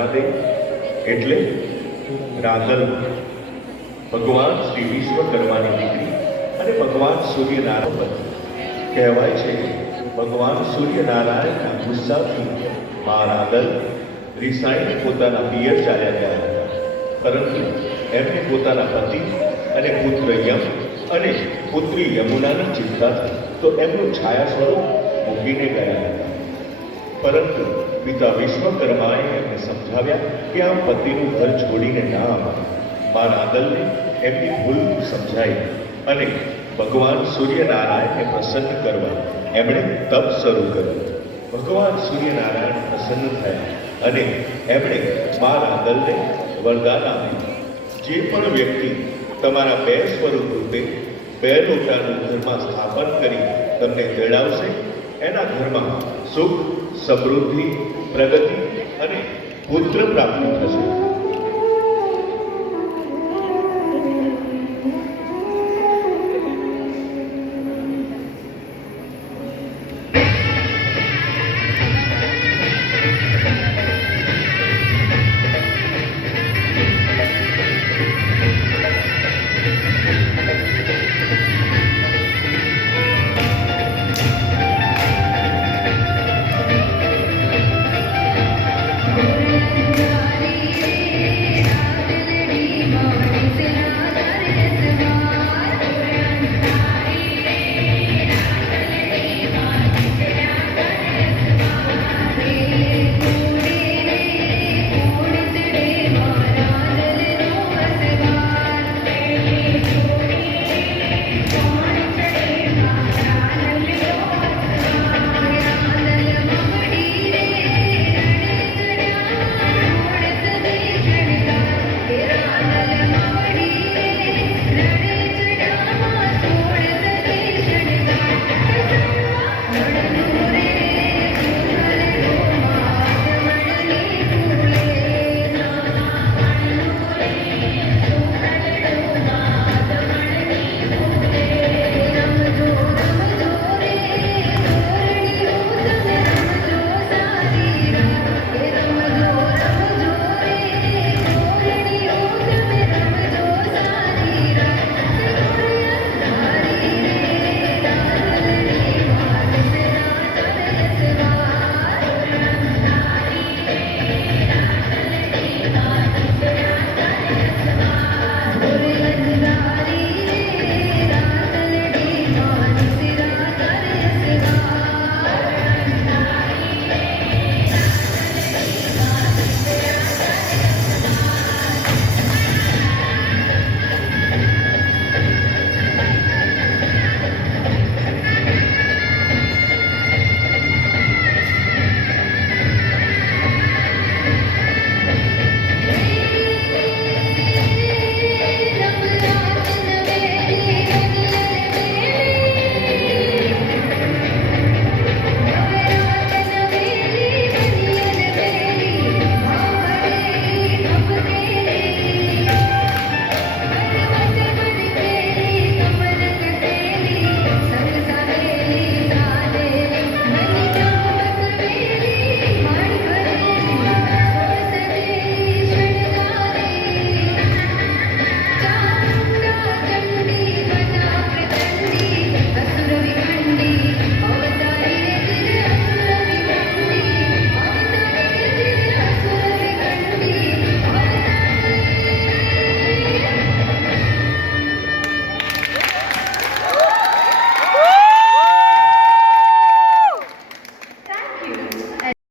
રાધે એટલે રાધલ ભગવાન શ્રી વિશ્વકર્માની દીકરી અને ભગવાન સૂર્યનારાયણ કહેવાય છે. ભગવાન સૂર્યનારાયણના ગુસ્સાથી મા રાધલ રિસાઈને પોતાના પિયર ચાલ્યા ગયા હતા, પરંતુ એમને પોતાના પતિ અને પુત્ર યમ અને પુત્રી યમુનાની ચિંતા થઈ, તો એમનું છાયા સ્વરૂપ મૂકીને ગયા હતા. પરંતુ પિતા વિશ્વકર્માએ એમને સમજાવ્યા કે આ પતિનું ઘર છોડીને ના આવે. મા રાધલને એમની ભૂલ સમજાઈ અને ભગવાન સૂર્યનારાયણને પ્રસન્ન કરવા એમણે તપ શરૂ કર્યું. ભગવાન સૂર્યનારાયણ પ્રસન્ન થયા અને એમણે મા રાધલને વરદાન આપ્યું, જે પણ વ્યક્તિ તમારા બે સ્વરૂપ રૂપે બે લોટાનું ઘરમાં સ્થાપન કરી તમને તેડાવશે, એના ઘરમાં સુખ, સમૃદ્ધિ, પ્રગતિ અને પુત્ર પ્રાપ્તિ થશે.